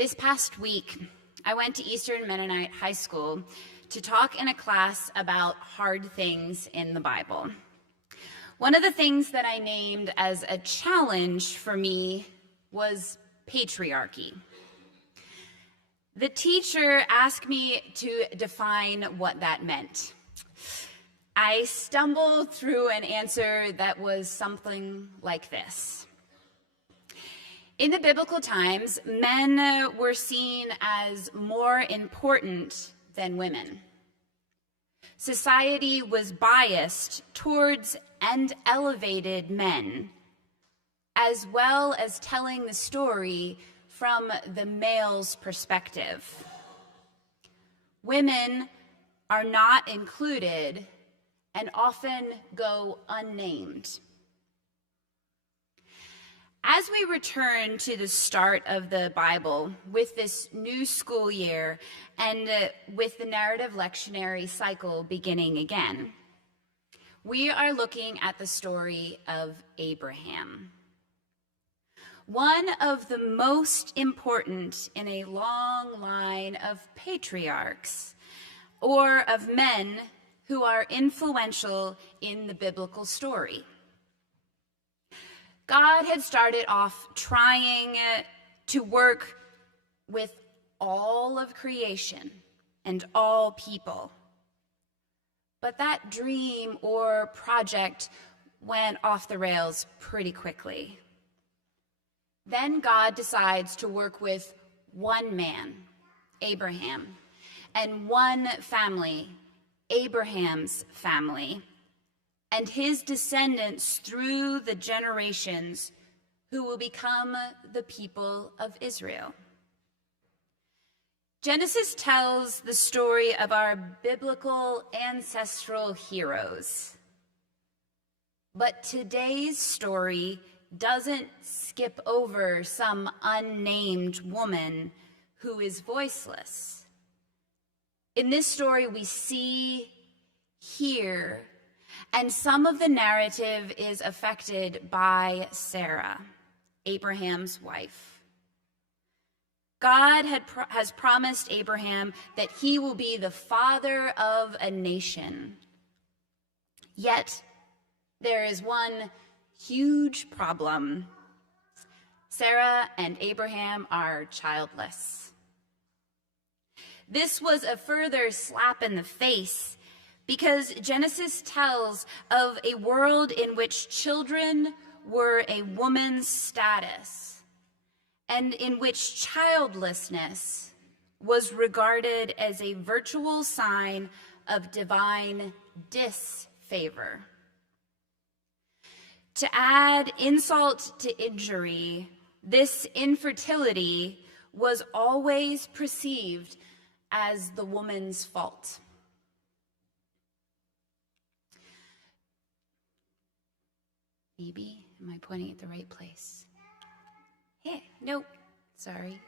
This past week, I went to Eastern Mennonite High School to talk in a class about hard things in the Bible. One of the things that I named as a challenge for me was patriarchy. The teacher asked me to define what that meant. I stumbled through an answer that was something like this. In the biblical times, men were seen as more important than women. Society was biased towards and elevated men, as well as telling the story from the male's perspective. Women are not included and often go unnamed. As we return to the start of the Bible with this new school year and with the narrative lectionary cycle beginning again, we are looking at the story of Abraham. One of the most important in a long line of patriarchs, or of men who are influential in the biblical story. God had started off trying to work with all of creation and all people. But that dream or project went off the rails pretty quickly. Then God decides to work with one man, Abraham, and one family, Abraham's family, and his descendants through the generations who will become the people of Israel. Genesis tells the story of our biblical ancestral heroes. But today's story doesn't skip over some unnamed woman who is voiceless. In this story, we see, hear, and some of the narrative is affected by Sarah, Abraham's wife. God has promised Abraham that he will be the father of a nation. Yet, there is one huge problem. Sarah and Abraham are childless. This was a further slap in the face because Genesis tells of a world in which children were a woman's status and in which childlessness was regarded as a virtual sign of divine disfavor. To add insult to injury, this infertility was always perceived as the woman's fault. Maybe, am I pointing at the right place? Nope, sorry.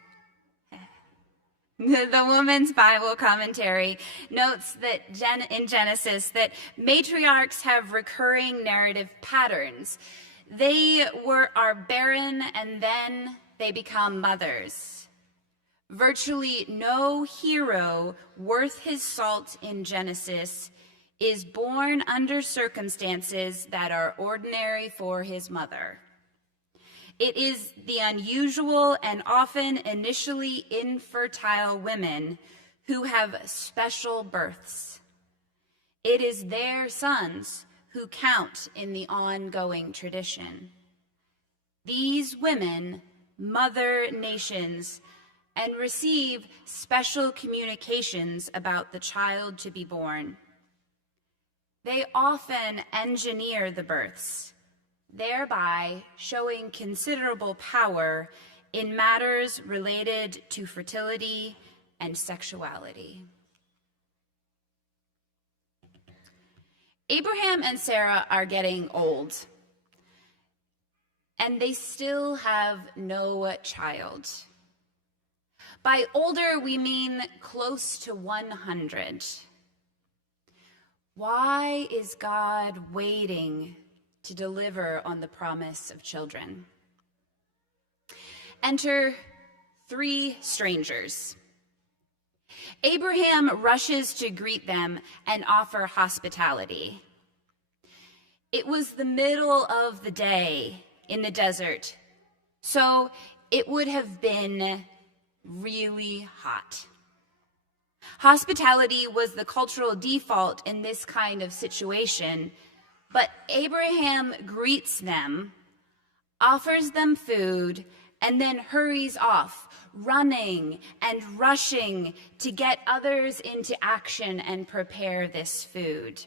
The Woman's Bible Commentary notes that in Genesis that matriarchs have recurring narrative patterns. They are barren and then they become mothers. Virtually no hero worth his salt in Genesis is born under circumstances that are ordinary for his mother. It is the unusual and often initially infertile women who have special births. It is their sons who count in the ongoing tradition. These women mother nations and receive special communications about the child to be born. They often engineer the births, thereby showing considerable power in matters related to fertility and sexuality. Abraham and Sarah are getting old, and they still have no child. By older, we mean close to 100. Why is God waiting to deliver on the promise of children? Enter 3 strangers. Abraham rushes to greet them and offer hospitality. It was the middle of the day in the desert, so it would have been really hot. Hospitality was the cultural default in this kind of situation, but Abraham greets them, offers them food, and then hurries off, running and rushing to get others into action and prepare this food.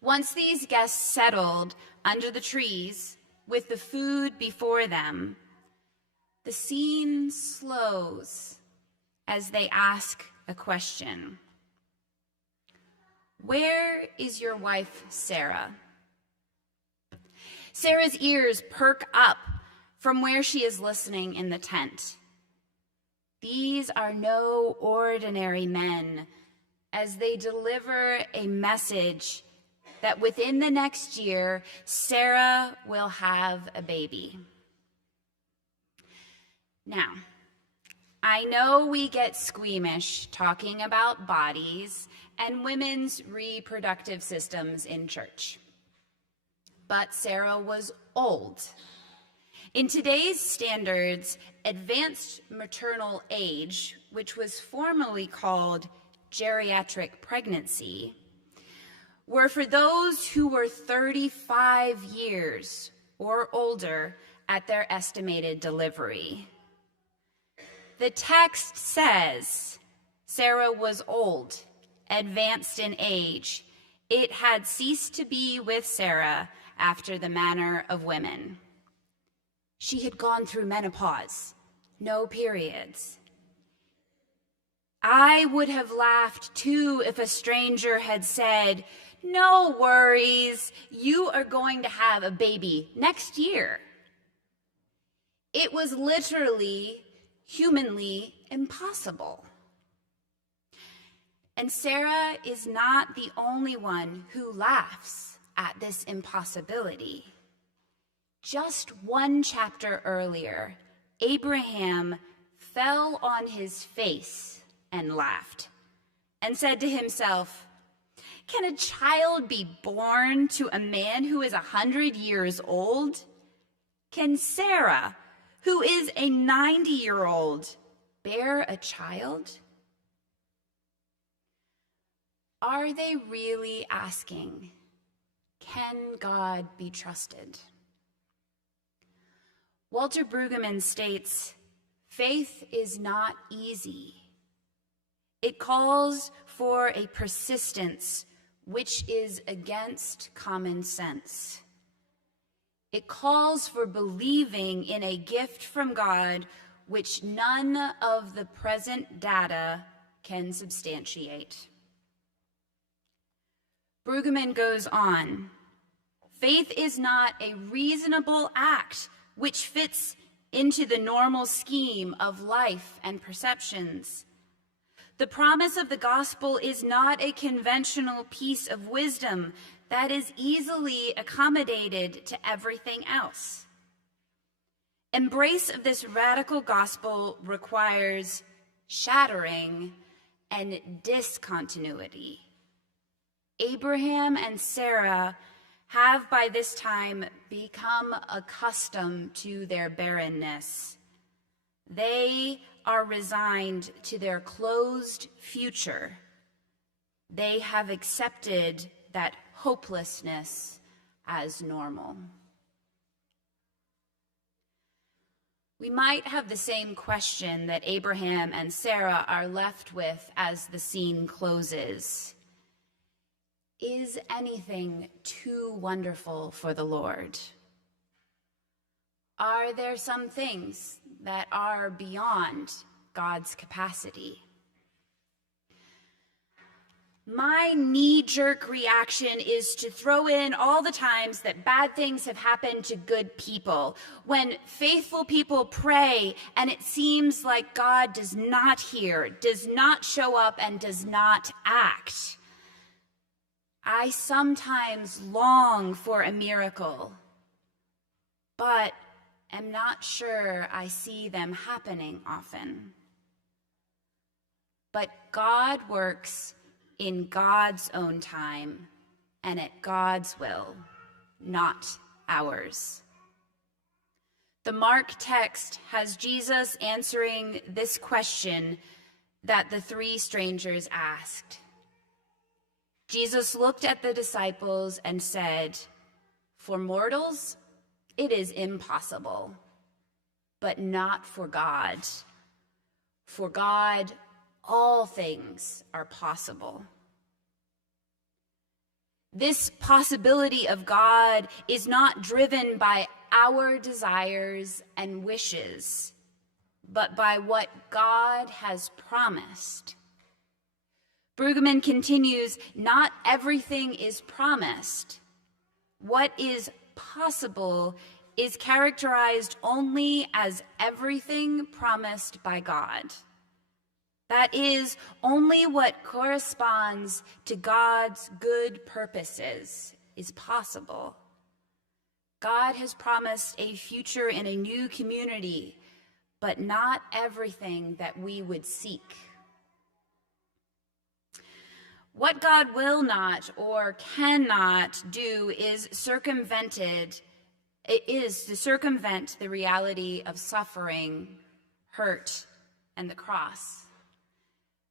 Once these guests settled under the trees with the food before them, the scene slows as they ask a question. Where is your wife, Sarah? Sarah's ears perk up from where she is listening in the tent. These are no ordinary men as they deliver a message that within the next year, Sarah will have a baby. Now, I know we get squeamish talking about bodies and women's reproductive systems in church, but Sarah was old. In today's standards, advanced maternal age, which was formerly called geriatric pregnancy, were for those who were 35 years or older at their estimated delivery. The text says Sarah was old, advanced in age. It had ceased to be with Sarah after the manner of women. She had gone through menopause, no periods. I would have laughed too if a stranger had said, "No worries, you are going to have a baby next year." It was literally, humanly impossible. And Sarah is not the only one who laughs at this impossibility. Just one chapter earlier, Abraham fell on his face and laughed and said to himself, "Can a child be born to a man who is 100 years old? Can Sarah, who is a 90-year-old, bear a child?" Are they really asking, can God be trusted? Walter Brueggemann states, faith is not easy. It calls for a persistence which is against common sense. It calls for believing in a gift from God which none of the present data can substantiate. Brueggemann goes on, faith is not a reasonable act which fits into the normal scheme of life and perceptions. The promise of the gospel is not a conventional piece of wisdom that is easily accommodated to everything else. Embrace of this radical gospel requires shattering and discontinuity. Abraham and Sarah have by this time become accustomed to their barrenness. They are resigned to their closed future. They have accepted that hopelessness as normal. We might have the same question that Abraham and Sarah are left with as the scene closes. Is anything too wonderful for the Lord? Are there some things that are beyond God's capacity? My knee-jerk reaction is to throw in all the times that bad things have happened to good people, when faithful people pray and it seems like God does not hear, does not show up, and does not act. I sometimes long for a miracle, but am not sure I see them happening often. But God works in God's own time and at God's will, not ours. The Mark text has Jesus answering this question that the three strangers asked. Jesus looked at the disciples and said, "For mortals, it is impossible, but not for God. For God, all things are possible." This possibility of God is not driven by our desires and wishes, but by what God has promised. Brueggemann continues, not everything is promised. What is possible is characterized only as everything promised by God. That is, only what corresponds to God's good purposes is possible. God has promised a future in a new community, but not everything that we would seek. What God will not or cannot do is to circumvent the reality of suffering, hurt, and the cross.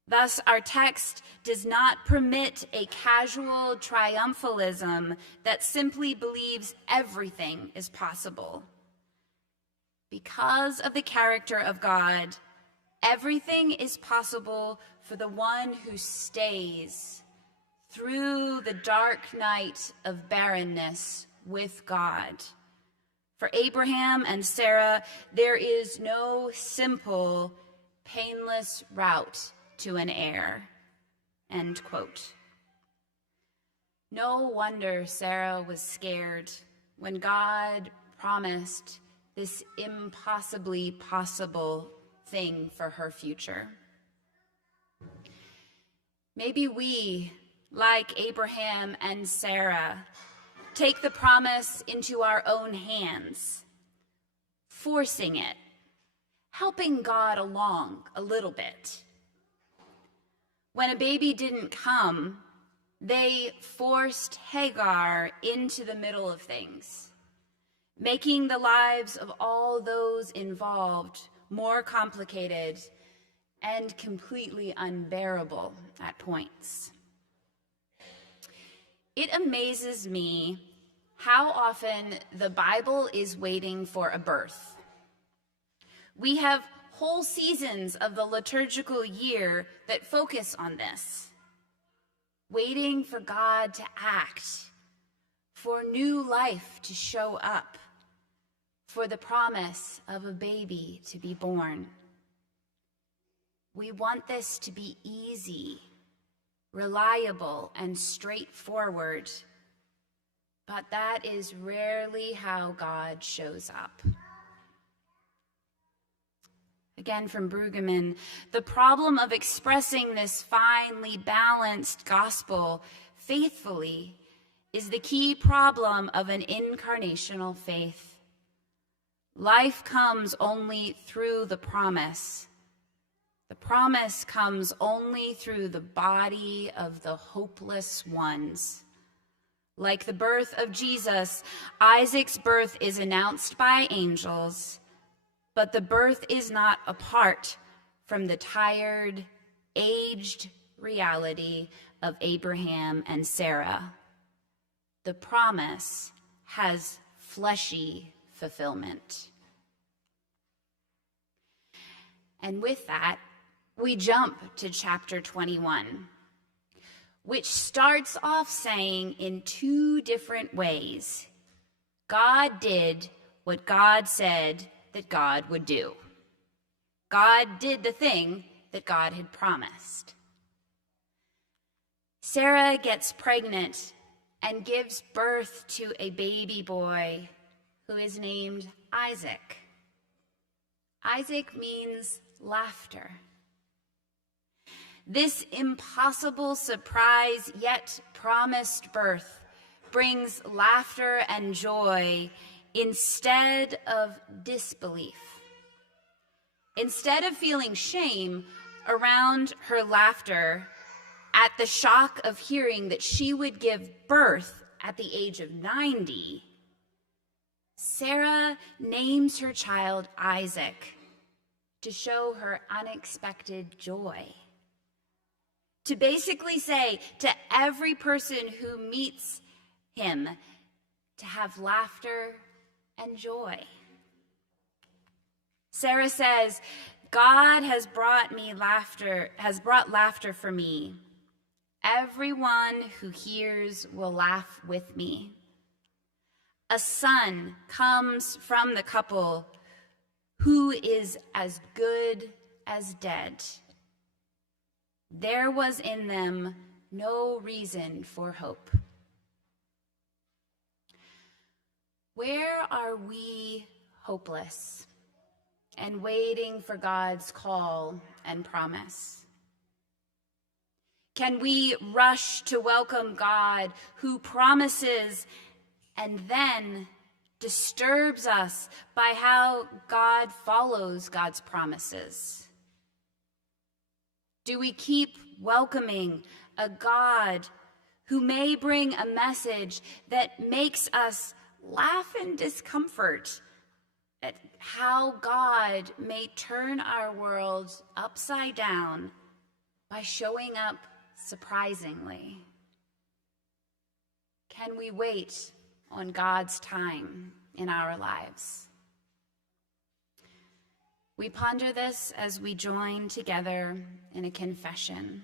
Thus, our text does not permit a casual triumphalism that simply believes everything is possible. Because of the character of God, everything is possible for the one who stays through the dark night of barrenness with God. For Abraham and Sarah, there is no simple, painless route to an heir. End quote. No wonder Sarah was scared when God promised this impossibly possible thing for her future. Maybe we, like Abraham and Sarah, take the promise into our own hands, forcing it, helping God along a little bit. When a baby didn't come, they forced Hagar into the middle of things, making the lives of all those involved more complicated and completely unbearable at points. It amazes me how often the Bible is waiting for a birth. We have whole seasons of the liturgical year that focus on this, waiting for God to act, for new life to show up, for the promise of a baby to be born. We want this to be easy, reliable, and straightforward, but that is rarely how God shows up. Again from Brueggemann, the problem of expressing this finely balanced gospel faithfully is the key problem of an incarnational faith. Life comes only through the promise. The promise comes only through the body of the hopeless ones. Like the birth of Jesus, Isaac's birth is announced by angels, but the birth is not apart from the tired, aged reality of Abraham and Sarah. The promise has fleshy fulfillment. And with that, we jump to chapter 21, which starts off saying in two different ways, God did what God said that God would do. God did the thing that God had promised. Sarah gets pregnant and gives birth to a baby boy who is named Isaac. Isaac means laughter. This impossible surprise yet promised birth brings laughter and joy instead of disbelief. Instead of feeling shame around her laughter at the shock of hearing that she would give birth at the age of 90, Sarah names her child Isaac to show her unexpected joy. To basically say to every person who meets him to have laughter and joy. Sarah says, God has brought laughter for me. Everyone who hears will laugh with me. A son comes from the couple who is as good as dead. There was in them no reason for hope. Where are we hopeless and waiting for God's call and promise? Can we rush to welcome God who promises and then disturbs us by how God follows God's promises? Do we keep welcoming a God who may bring a message that makes us laugh in discomfort at how God may turn our world upside down by showing up surprisingly? Can we wait on God's time in our lives? We ponder this as we join together in a confession.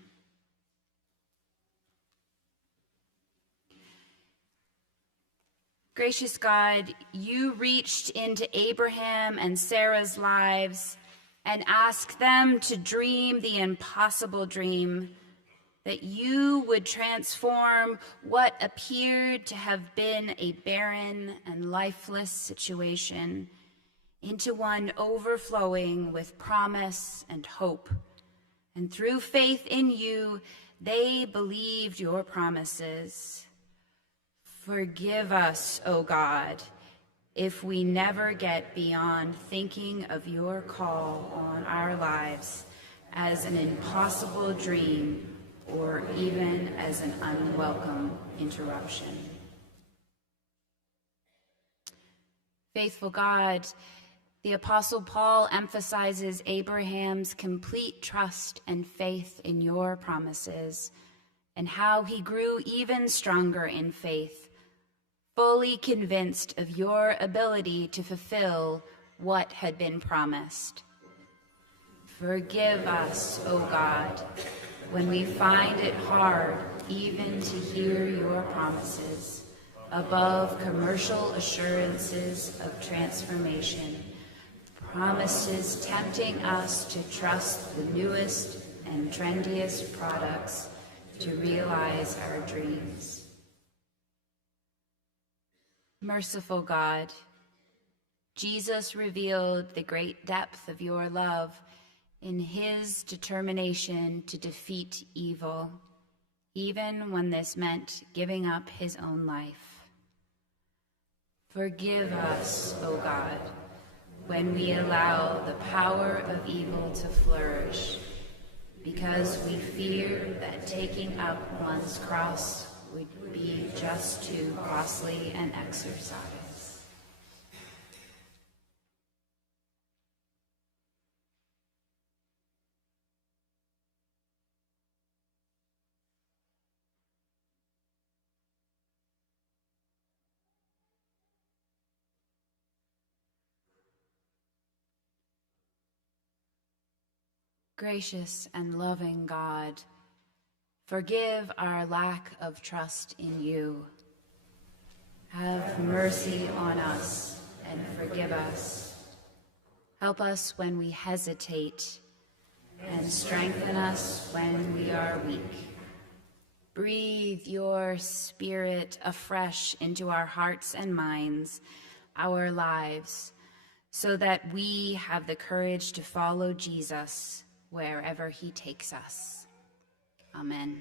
Gracious God, you reached into Abraham and Sarah's lives and asked them to dream the impossible dream, that you would transform what appeared to have been a barren and lifeless situation into one overflowing with promise and hope. And through faith in you, they believed your promises. Forgive us, O God, if we never get beyond thinking of your call on our lives as an impossible dream or even as an unwelcome interruption. Faithful God, the Apostle Paul emphasizes Abraham's complete trust and faith in your promises and how he grew even stronger in faith, fully convinced of your ability to fulfill what had been promised. Forgive us, O God, when we find it hard even to hear your promises above commercial assurances of transformation, promises tempting us to trust the newest and trendiest products to realize our dreams. Merciful God, Jesus revealed the great depth of your love in his determination to defeat evil, even when this meant giving up his own life. Forgive us, O God, when we allow the power of evil to flourish, because we fear that taking up one's cross would be just too costly an exercise. Gracious and loving God, forgive our lack of trust in you. Have mercy on us and forgive us. Help us when we hesitate and strengthen us when we are weak. Breathe your Spirit afresh into our hearts and minds, our lives, so that we have the courage to follow Jesus wherever he takes us. Amen.